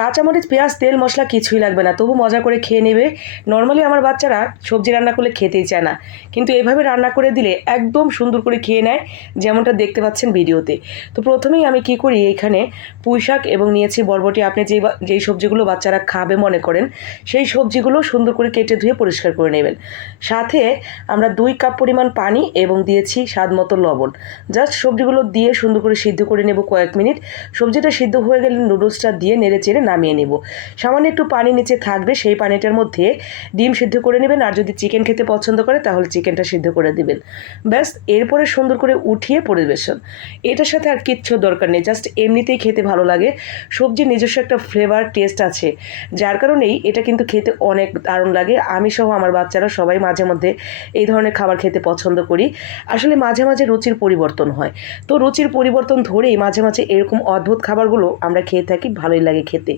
কাঁচামরিচ, পেঁয়াজ, তেল, মশলা কিছুই লাগবে না। তবু মজা করে খেয়ে নেবে। নর্মালি আমার বাচ্চারা সবজি রান্না করলে খেতেই চায় না। কিন্তু এভাবে রান্না করে দিলে একদম সুন্দর করে খেয়ে নেয়, যেমনটা দেখতে পাচ্ছেন ভিডিওতে। তো প্রথমেই আমি কি করি এইখানে পুঁই শাক এবং নিয়েছি বরবটি। আপনি যেই যেই সবজিগুলো বাচ্চারা খাবে মনে করেন, সেই সবজিগুলো সুন্দর করে কেটে ধুয়ে পরিষ্কার করে নেবেন। সাথে আমরা দুই কাপ পরিমাণ পানি এবং দিয়েছি স্বাদ মতো লবণ। জাস্ট সবজিগুলো দিয়ে সুন্দর করে সিদ্ধ করে নেব কয়েক মিনিট। সবজিটা সিদ্ধ হয়ে গেলে নুডলসটা দিয়ে নেড়ে চেড়ে নামিয়ে নেব। সামান্য একটু পানি নিচে থাকবে, সেই পানিটার মধ্যে ডিম সিদ্ধ করে নেবেন আর যদি চিকেন খেতে পছন্দ করে তাহলে চিকেনটা সিদ্ধ করে দিবেন। ব্যাস, এরপরে সুন্দর করে উঠিয়ে পরিবেশন। এটার সাথে আর কিচ্ছু দরকার নেই, জাস্ট এমনিতেই খেতে ভালো লাগে। সবজির নিজস্ব একটা ফ্লেভার টেস্ট আছে, যার কারণেই এটা কিন্তু খেতে অনেক দারুণ লাগে। আমি সহ আমার বাচ্চারা সবাই মাঝে মধ্যে এই ধরনের খাবার খেতে পছন্দ করি। আসলে মাঝে মাঝে রুচির পরিবর্তন হয়। তো রুচির পরিবর্তন ধরেই মাঝে মাঝে এরকম অদ্ভুত খাবারগুলো আমরা খেয়ে থাকি, ভালোই লাগে খেতে।